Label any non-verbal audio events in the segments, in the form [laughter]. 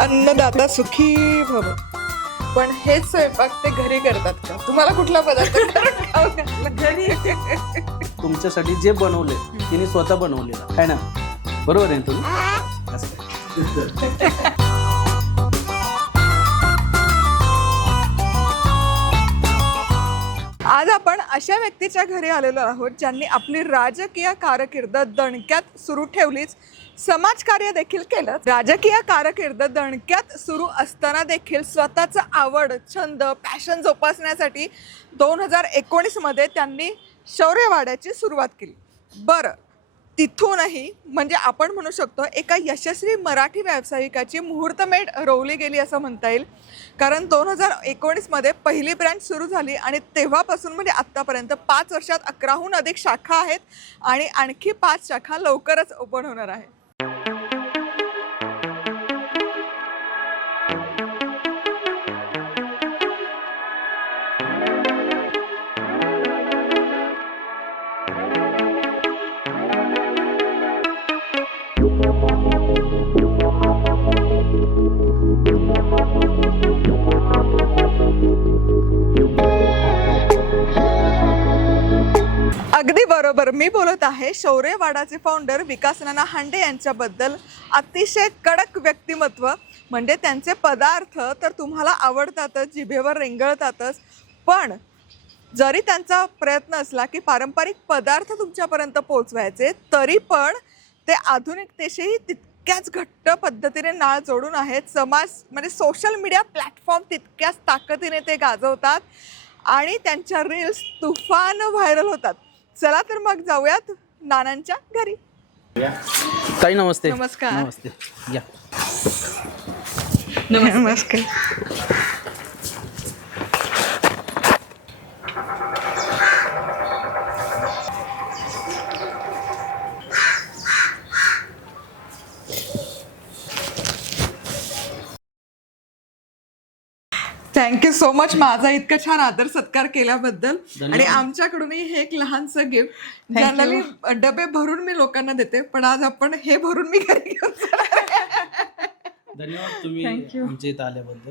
अन्नदाता सुखी भव. पण हेच स्वयंपाक ते घरी करतात का? तुम्हाला कुठला पदार्थ करून खाऊ घातला? घरी. तुमच्यासाठी जे बनवले तिने स्वतः बनवलेलं. आहे ना? बरोबर आहे ना तुम्ही? असं. आज आपण अशा व्यक्तीच्या घरी आलेलो आहोत ज्यांनी आपली राजकीय कारकीर्द दणक्यात सुरू ठेवलीच. समाजकार्य देखील केलं राजकीय कारकीर्द दणक्यात सुरू असताना देखील स्वतःचं आवड छंद पॅशन जोपासण्यासाठी दोन हजार एकोणीसमध्ये त्यांनी शौर्यवाड्याची सुरुवात केली. बरं तिथूनही म्हणजे आपण म्हणू शकतो एका यशस्वी मराठी व्यावसायिकाची मुहूर्तमेढ रोवली गेली असं म्हणता येईल. कारण दोन हजार एकोणीसमध्ये पहिली ब्रँच सुरू झाली आणि तेव्हापासून म्हणजे आत्तापर्यंत पाच वर्षात अकराहून अधिक शाखा आहेत आणि आणखी पाच शाखा लवकरच ओपन होणार आहे. बरोबर. मी बोलत आहे शौर्यवाडाचे फाउंडर विकास नाना हांडे यांच्याबद्दल अतिशय कडक व्यक्तिमत्व म्हणजे त्यांचे पदार्थ तर तुम्हाला आवडतातच जिभेवर रेंगळतातच. पण जरी त्यांचा प्रयत्न असला की पारंपरिक पदार्थ तुमच्यापर्यंत पोहोचवायचे तरी पण ते आधुनिकतेशीही तितक्याच घट्ट पद्धतीने नाळ जोडून आहेत. समाज म्हणजे सोशल मीडिया प्लॅटफॉर्म तितक्याच ताकदीने ते गाजवतात आणि त्यांच्या रील्स तुफान व्हायरल होतात. चला तर मग जाऊयात नानांच्या घरी. ताई नमस्ते. नमस्कार. नमस्ते. या. नमस्कार थँक्यू सो मच माझा इतका छान आदर सत्कार केल्याबद्दल. आणि आमच्याकडूनही हे एक लहानसं गिफ्ट जनरली डबे भरून मी लोकांना देते पण आज आपण हे भरून मी घरी. धन्यवाद तुम्ही आमच्या इथं आल्याबद्दल.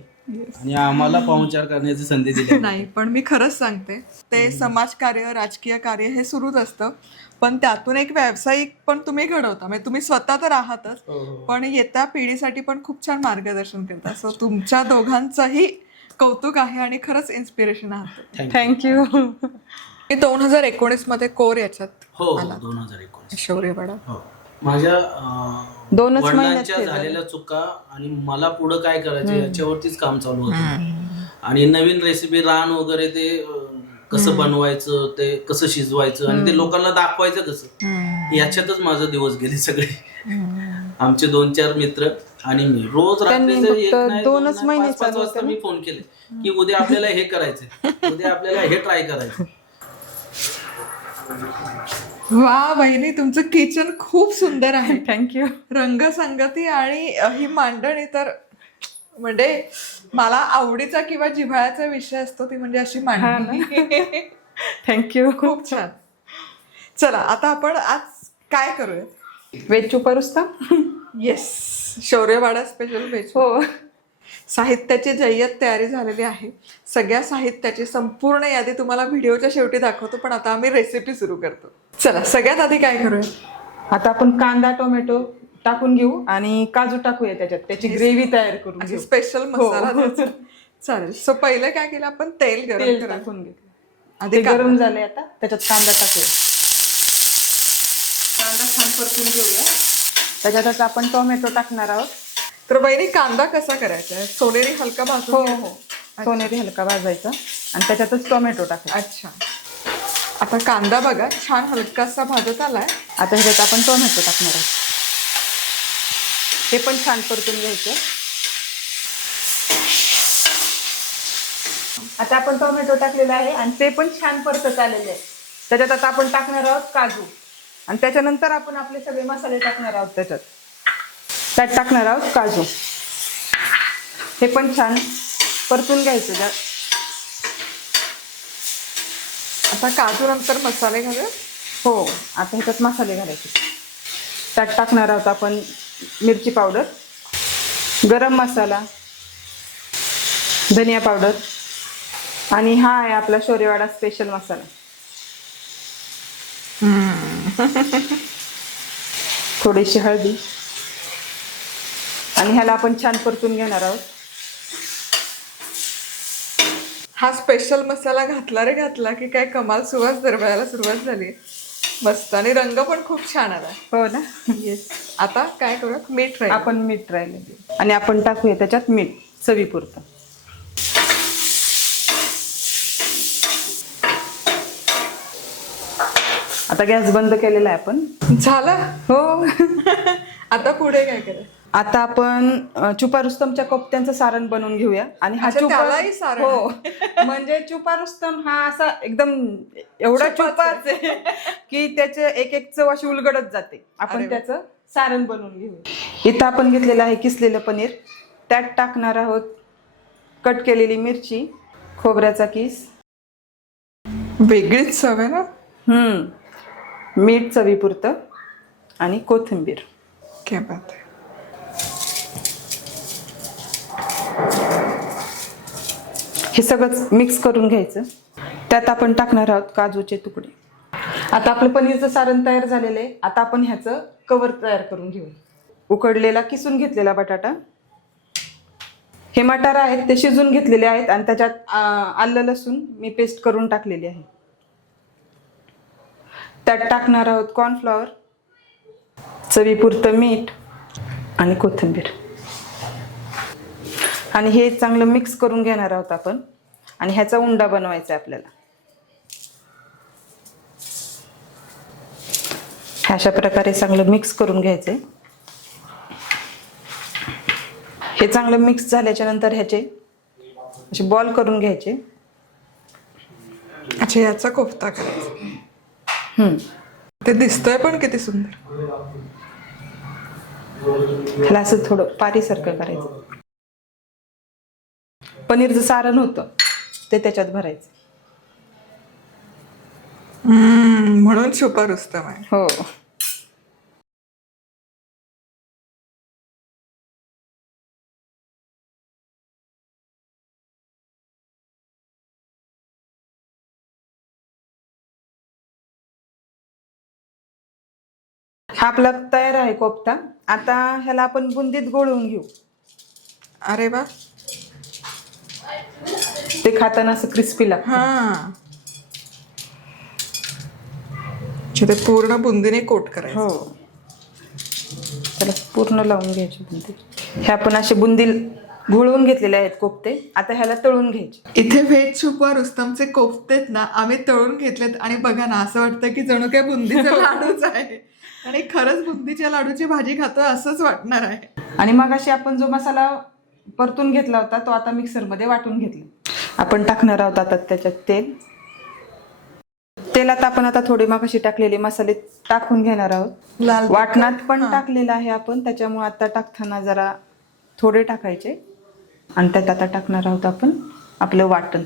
आणि आम्हाला पाहुणचार करण्याची संधी दिली. नाही पण मी खरंच सांगते ते समाजकार्य राजकीय कार्य हे सुरूच असतं. पण त्यातून एक व्यावसायिक पण तुम्ही घडवता. म्हणजे तुम्ही स्वतः तर आहातच पण येत्या पिढीसाठी पण खूप छान मार्गदर्शन करता. सो तुमच्या दोघांचंही कौतुक आहे आणि खरंच इन्स्पिरेशन आहात थँक्यू दोन हजार एकोणीसमध्ये कोर याच्यात हो दोन हजार एकोणीस. शौर्यवाडा. हो. माझ्या दोनच केलं. झालेल्या चुका आणि मला पुढं काय करायचं याच्यावरतीच काम चालू होतं. आणि नवीन रेसिपी रान वगैरे ते कसं बनवायचं ते कसं शिजवायचं आणि ते लोकांना दाखवायचं कसं? याच्यातच माझा दिवस गेले सगळे. आमचे दोन चार मित्र आणि मी. रोज दोन दोनच महिने पाच- वाजता मी फोन केले की उद्या आपल्याला हे करायचंय. उद्या आपल्याला हे ट्राय करायचं वा बहिणी तुमचं किचन खूप सुंदर आहे. थँक्यू रंगसंगती आणि ही मांडणी तर म्हणजे मला आवडीचा किंवा जिव्हाळ्याचा विषय असतो ती म्हणजे अशी मांडणी. [laughs] थँक्यू [laughs] खूप छान. चला आता आपण आज काय करूया वेज चुपरुस्ता येस शौर्यवाडा स्पेशल वेज हो. साहित्याची जय्यत तयारी झालेली आहे. सगळ्या साहित्याची संपूर्ण यादी तुम्हाला व्हिडिओच्या शेवटी दाखवतो पण आता आम्ही रेसिपी सुरू करतो. चला सगळ्यात आधी काय करूया आता आपण कांदा टोमॅटो टाकून घेऊ आणि काजू टाकूया त्याच्यात. त्याची ग्रेव्ही तयार करून घेऊ. स्पेशल मसाला [laughs] द्यायचा. चालेल. सो पहिलं काय केलं आपण? तेल गरम तेल करूया टाकून ते कांदा. गरम झाले आता. त्याच्यात कांदा टाकूया. कांदा छान परतून घेऊया. त्याच्यातच आपण टोमॅटो टाकणार आहोत. तर बहिणी कांदा कसा करायचा? सोनेरी हलका भाजून हो घ्यायचा? हो. सोनेरी हलका भाजायचा. आणि त्याच्यातच टोमॅटो टाकायचा अच्छा. आता कांदा बघा छान हलकासा भाजत आलाय. आता ह्याच्यात आपण टोमॅटो टाकणार आहोत. ते पण छान परतून घ्यायचं. आता आपण टोमॅटो टाकलेला आहे आणि ते पण छान परतत आलेले आहे त्याच्यात आता आपण टाकणार आहोत काजू. आणि त्याच्यानंतर आपण आपले सगळे मसाले टाकणार आहोत त्याच्यात. त्यात टाकणार आहोत काजू. हे पण छान परतून घ्यायचं. ज्या आता काजू नंतर मसाले घालूया. हो आता ह्याच्यात मसाले घालायचे. त्यात टाकणार आहोत आपण मिरची पावडर गरम मसाला धनिया पावडर आणि हा आहे आपला शोरेवाडा स्पेशल मसाला. थोडीशी हळदी. आणि ह्याला आपण छान परतून घेणार आहोत. हा स्पेशल मसाला घातला रे घातला की काय कमाल सुवास दरवळायला सुरुवात झाली. मस्त. आणि रंग पण खूप छान आला. हो ना? येस आता काय करू? मीठ राहील. आपण मीठ राहिले. आणि आपण टाकूया त्याच्यात मीठ चवीपुरतं. आता गॅस बंद केलेला आहे आपण. झालं? हो. [laughs] आता पुढे काय करायचं आता आपण चुपा रुस्तमच्या कोफ्त्यांचं सारण बनवून घेऊया. आणि हा अच्छा, चुपा त्यालाही सारण. हो. म्हणजे चुपा रुस्तम हा असा एकदम एवढा चुपाच आहे. की त्याचे एक एक चव अशी उलगडत जाते. अरे आपण वा. त्याचं सारण बनवून घेऊया इथं आपण घेतलेलं आहे किसलेलं पनीर. त्यात टाकणार आहोत कट केलेली मिरची खोबऱ्याचा किस. वेगळीच चव आहे ना? हम्म. मीठ चवीपुरतं आणि कोथिंबीर. क्या बात आहे. हे सगळंच मिक्स करून घ्यायचं. त्यात आपण टाकणार आहोत काजूचे तुकडे. आता आपलं पनीरचं सारण तयार झालेलं आहे. आता आपण ह्याचं कवर तयार करून घेऊ. उकडलेला किसून घेतलेला बटाटा. हे मटार आहेत ते शिजून घेतलेले आहेत आणि त्याच्यात आलं लसूण मी पेस्ट करून टाकलेली आहे. त्यात टाकणार आहोत कॉर्नफ्लॉवर चवीपुरतं मीठ आणि कोथिंबीर. आणि हे चांगलं मिक्स करून घेणार आहोत आपण. आणि ह्याचा उंडा बनवायचा आहे आपल्याला. अशा प्रकारे चांगलं मिक्स करून घ्यायचे हे चांगलं मिक्स झाल्याच्यानंतर ह्याचे असे बॉल करून घ्यायचे. अच्छा याचा कोफ्ता करायचा. हम्म. ते दिसतंय पण किती सुंदर. ह्याला असं थोडं पारीसारखं करायचं. पनीरचं सारण होतं. ते त्याच्यात भरायचं. हम्म, म्हणून छुपा रुस्तम आहे हो. हा आपला तयार आहे कोफ्ता. आता ह्याला आपण बुंदीत गोळवून घेऊ. अरे वा. ते खाताना असं क्रिस्पी लागतं. हा. अच्छा, ते पूर्ण बुंदीने कोट करायचं. हो. त्याला पूर्ण लावून घ्यायचे बुंदी. हे आपण असे बुंदी घोळवून घेतलेले आहेत कोफ्ते. आता ह्याला तळून घ्यायचे. इथे व्हेज छुपा रुस्तमचे कोफ्तेत ना आम्ही तळून घेतलेत. आणि बघा ना असं वाटतं की जणू काय बुंदीचे [laughs] लाडूच आहे. आणि खरंच बुंदीच्या लाडूची भाजी खातोय असंच वाटणार आहे. आणि मग अशी आपण जो मसाला परतून घेतला होता तो आता मिक्सरमध्ये वाटून घेतला. आपण टाकणार आहोत आता त्याच्यात तेल. तेलात आपण आता थोडे मग टाकलेले मसाले टाकून घेणार आहोत. वाटणात पण टाकलेलं आहे आपण त्याच्यामुळे आता टाकताना जरा थोडे टाकायचे. आणि त्यात आता टाकणार आहोत आपण आपलं वाटण.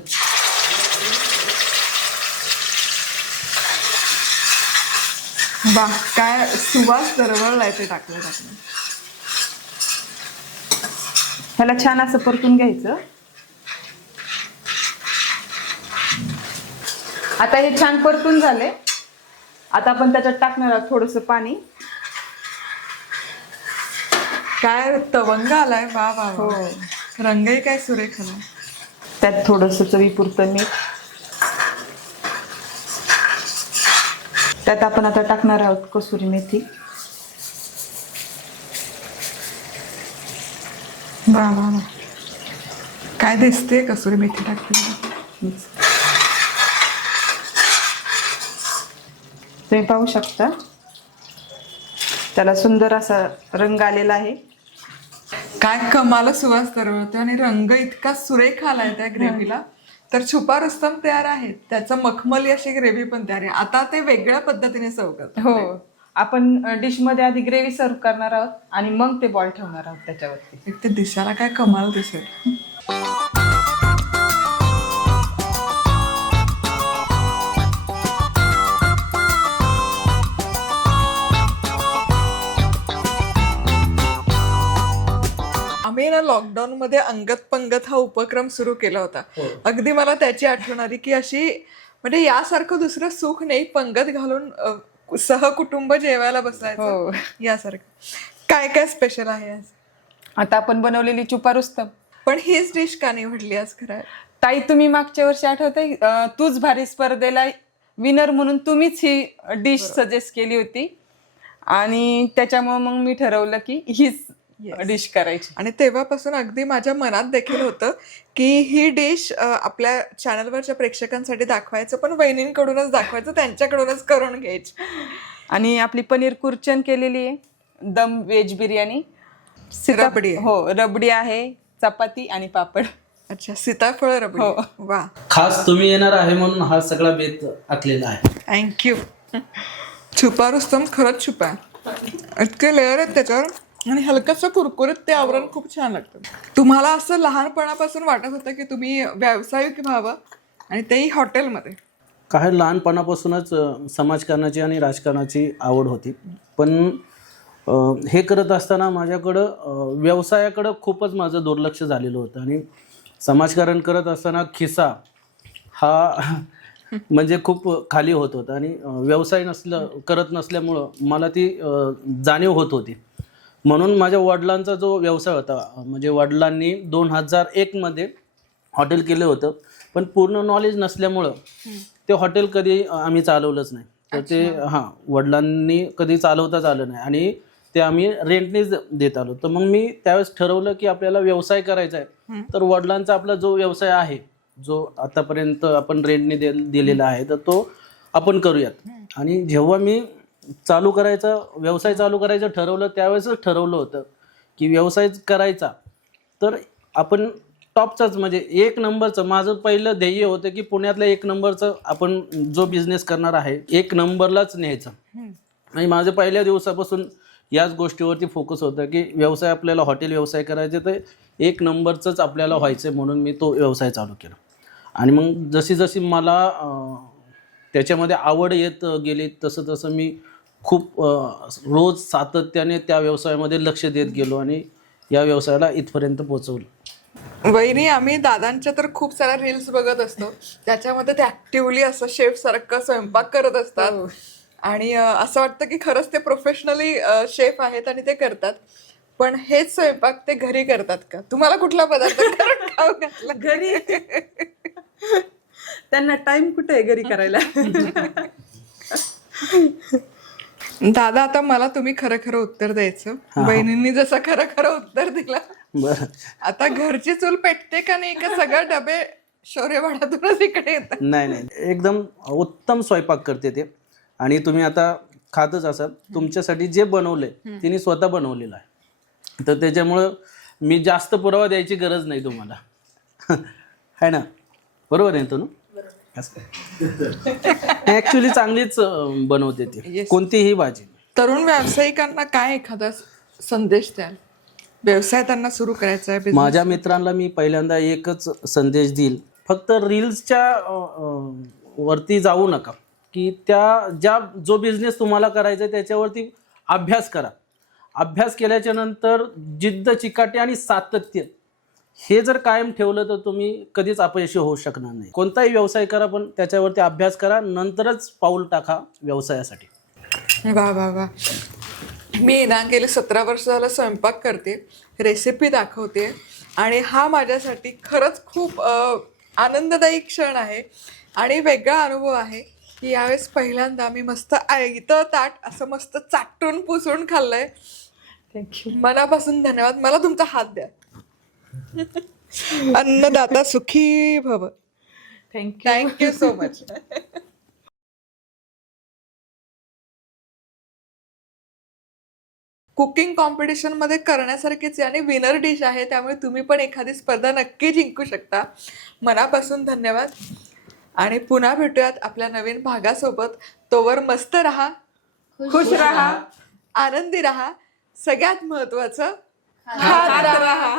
वा काय सुवास दरवळलाय ते टाकलं टाकलं ह्याला छान असं परतून घ्यायचं. आता हे छान परतून झाले. आता आपण त्याच्यात टाकणार आहोत थोडस पाणी. काय तवंग आलाय वा वा हो. रंगही काय सुरेख आलाय. त्यात थोडस चवीपुरतं मीठ. त्यात आपण आता टाकणार आहोत कसुरी मेथी. वा वा वा. काय दिसते कसुरी मेथी टाकते तुम्ही पाहू शकता. त्याला सुंदर असा रंग आलेला आहे. काय कमाल सुवास दरवळतो आणि रंग इतका सुरेख आलाय त्या ग्रेव्हीला. तर छुपा रुस्तम तयार आहे त्याचं मखमली अशी ग्रेव्ही पण तयार आहे. आता ते वेगळ्या पद्धतीने सर्व करतात. हो. आपण डिशमध्ये आधी ग्रेव्ही सर्व करणार आहोत आणि मग ते बॉल ठेवणार आहोत त्याच्यावरती. ते दिसायला काय कमाल दिसेल. ना लॉकडाऊन मध्ये अंगत पंगत हा उपक्रम सुरू केला होता. हो. अगदी मला त्याची आठवण आली की अशी म्हणजे यासारखं दुसरं सुख नाही पंगत घालून सहकुटुंब जेवायला बसायचं. हो. यासारखं. काय काय स्पेशल आहे आज? आता आपण बनवलेली चुपा रुस्तम पण हीच डिश का निवडली आज खरं? ताई तुम्ही मागच्या वर्षी आठवते तूच भारी स्पर्धेला विनर म्हणून तुम्हीच ही डिश सजेस्ट केली होती. आणि त्याच्यामुळे मग मी ठरवलं की हीच डिश करायची. आणि तेव्हापासून अगदी माझ्या मनात देखील होतं की ही डिश आपल्या चॅनलवरच्या प्रेक्षकांसाठी दाखवायचं पण वहिनींकडूनच दाखवायचं त्यांच्याकडूनच करून घ्यायची. आणि आपली पनीर कुरचन केलेली आहे दम व्हेज बिर्याणी. रबडी आहे. हो रबडी आहे चपाती आणि पापड. अच्छा सीताफळ रबडी. हो. वा. खास तुम्ही येणार आहे म्हणून हा सगळा बेत आखलेला आहे. थँक्यू छुपा रुस्तम खरंच छुपा. आहे इतके लेअर आहेत त्याच्यावर. आणि हलकंसं कुरकुरीत ते आवरण खूप छान लागतं. तुम्हाला असं लहानपणापासून वाटत होतं की तुम्ही व्यावसायिक व्हावं आणि तेही हॉटेलमध्ये. काय लहानपणापासूनच अ, समाजकारणाची आणि राजकारणाची आवड होती. पण अ, हे करत असताना माझ्याकडं अ, व्यवसायाकडं खूपच माझं दुर्लक्ष झालेलं होतं. आणि समाजकारण करत असताना खिसा हा [laughs] म्हणजे खूप खाली होत होता. आणि अ, व्यवसाय नसलं करत नसल्यामुळं मला ती अ, जाणीव होत होती. म्हणून माझ्या वडिलांचा जो व्यवसाय होता म्हणजे वडिलांनी दोन हजार एकमध्ये हॉटेल केलं होतं. पण पूर्ण नॉलेज नसल्यामुळं ते हॉटेल कधी आम्ही चालवलंच नाही. तर ते हां वडिलांनी कधी चालवताच आलं नाही. आणि ते आम्ही रेंटनेच देत आलो. तर मग मी त्यावेळेस ठरवलं की आपल्याला व्यवसाय करायचा आहे. तर वडिलांचा आपला जो व्यवसाय आहे जो आतापर्यंत आपण रेंटने दिलेला आहे तर तो आपण करूयात. आणि जेव्हा मी चालू करायचा व्यवसाय चालू करायचं ठरवलं त्यावेळेसच ठरवलं होतं की व्यवसाय करायचा. तर आपण टॉपचाच म्हणजे एक नंबरचं माझं पहिलं ध्येय होतं की पुण्यातल्या एक नंबरचं आपण जो बिझनेस करणार आहे एक नंबरलाच न्यायचं. आणि माझं पहिल्या दिवसापासून याच गोष्टीवरती फोकस होतं की व्यवसाय आपल्याला हॉटेल व्यवसाय करायचे तर एक नंबरचंच आपल्याला व्हायचं आहे म्हणून मी तो व्यवसाय चालू केला. आणि मग जशी जशी मला त्याच्यामध्ये आवड येत गेली तसं तसं मी खूप रोज सातत्याने त्या व्यवसायामध्ये लक्ष देत गेलो आणि या व्यवसायाला इथपर्यंत पोचवलं वहिनी आम्ही दादांच्या तर खूप साऱ्या रील्स बघत असतो. त्याच्यामध्ये ते ऍक्टिव्हली असं शेफ सारखं स्वयंपाक करत असतात. आणि अं, असं वाटतं की खरंच ते प्रोफेशनली शेफ आहेत आणि ते करतात. पण हेच स्वयंपाक ते घरी करतात का? तुम्हाला कुठला पदार्थ [laughs] घरी? त्यांना टाइम कुठे आहे घरी करायला? [laughs] दादा आता मला तुम्ही खरं खरं उत्तर द्यायचं. बहिणींनी जसं खरं खरं उत्तर दिलं. बरं. आता घरची चूल पेटते का नाही का सगळे डबे शौर्यवाडातूनच इकडे येतात? नाही नाही. एकदम उत्तम स्वयंपाक करते ते. आणि तुम्ही आता खातच असाल. तुमच्यासाठी जे बनवलंय तिने स्वतः बनवलेलं आहे. तर त्याच्यामुळं मी जास्त पुरावा द्यायची गरज नाही तुम्हाला. [laughs] आहे ना? बरोबर आहे तो ऍक्च्युली चांगलीच अं, बनवते ती. Yes. कोणतीही भाजी. तरुण व्यावसायिकांना काय एखादा संदेश द्याल? व्यवसाय त्यांना सुरू करायचा आहे business. माझ्या मित्रांना मी पहिल्यांदा एकच संदेश देईल. फक्त रील्सच्या अं, अं, वरती जाऊ नका. की त्या ज्या जो बिझनेस तुम्हाला करायचा आहे त्याच्यावरती अभ्यास करा. अभ्यास केल्याच्यानंतर जिद्द चिकाटी आणि सातत्य हे जर कायम ठेवलं तर तुम्ही कधीच अपयशी होऊ शकणार नाही. कोणताही व्यवसाय करा पण त्याच्यावरती अभ्यास करा नंतरच पाऊल टाका व्यवसायासाठी. वा वा वा. मी ना गेली सतरा वर्ष झालं स्वयंपाक करते रेसिपी दाखवते आणि हा माझ्यासाठी खरंच खूप आनंददायी क्षण आहे आणि वेगळा अनुभव आहे की यावेळेस पहिल्यांदा मी मस्त आयतं ताट असं मस्त चाटून पुसून खाल्लंय. थँक्यू मनापासून धन्यवाद. मला तुमचा हात द्या. अन्नदाता सुखी भव. Thank you thank you so much cooking कॉम्पिटिशनमध्ये करण्यासारखीच आणि विनर डिश आहे त्यामुळे तुम्ही पण एखादी स्पर्धा नक्की जिंकू शकता. मनापासून धन्यवाद. आणि पुन्हा भेटूयात आपल्या नवीन भागासोबत. तोवर मस्त राहा खुश राहा. आनंदी राहा. सगळ्यात महत्वाचं खात राहा.